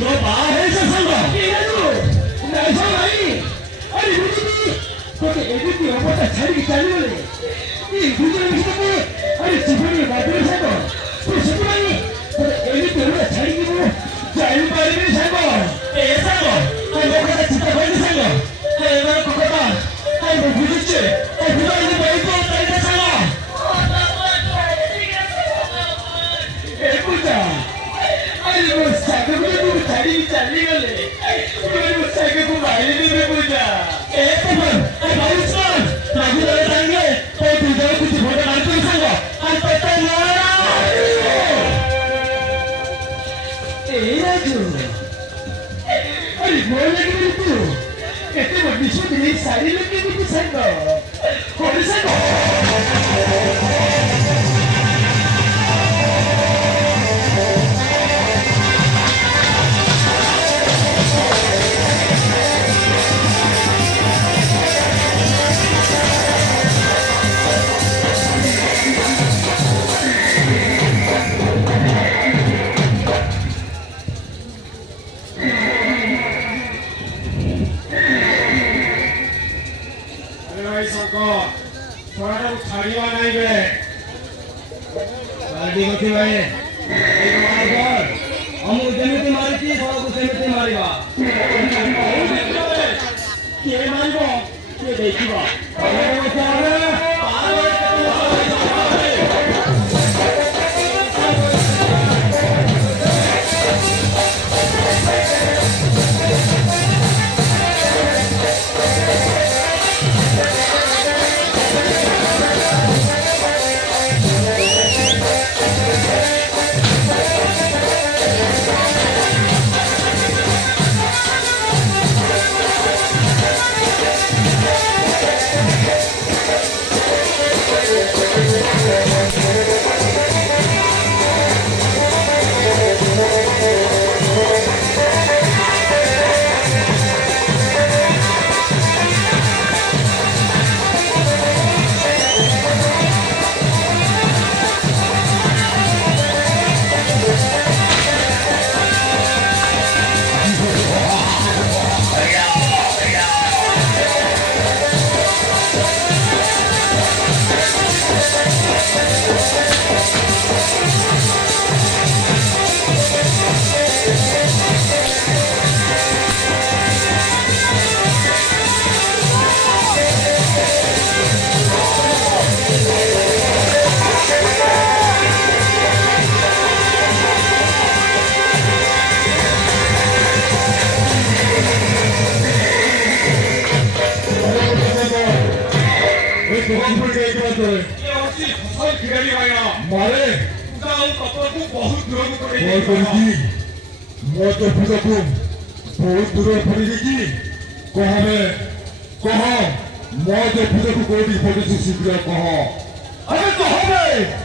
너 마해서 산거 이래도 나서 아니 아니 우리들이 그렇게 애들이 오빠가 자리기 잘리래 이 군대를 믿었고 아니 지분이 마들을 사고 또 지분이 애들이 오빠 자리기고 잘리기를 사고 애 사고 아니 뭐가 진짜 벌리 사고 아니 나는 그거다 아니 뭐 부딪지 아니 부담이 뭐 있고 딸들 사고 애꾸자 아니 뭐 사고도 자리기 잘리길래 그리고 사고도 많이 들어보자 애꾸만 아니 말했지만 나보다 다른 게 부담이 굳이 보다 안 뜨는 사고 아니 빨리 나와라 애야죠 아니 뭘 얘기를 또 그때 뭐 미소들이 사리를 끼고 산거 어디 산거 자리와 나이게 말디 거티 마이 이거 말걸 아무 재밌게 말했지 서하고 재밌게 말이가 게 말고 게 내기가 어떻게 하래 그만불게 얘기하더래 혹시 서울 기다리 가요 말해 부자하고 덮어놓고 뭐 들어놓고 뭘 버리기 뭐또 부작품 뭘 들어버리기 고함에 고함 뭐또 부작품 어디 버릴 수 있을까 고함 알겠어 하네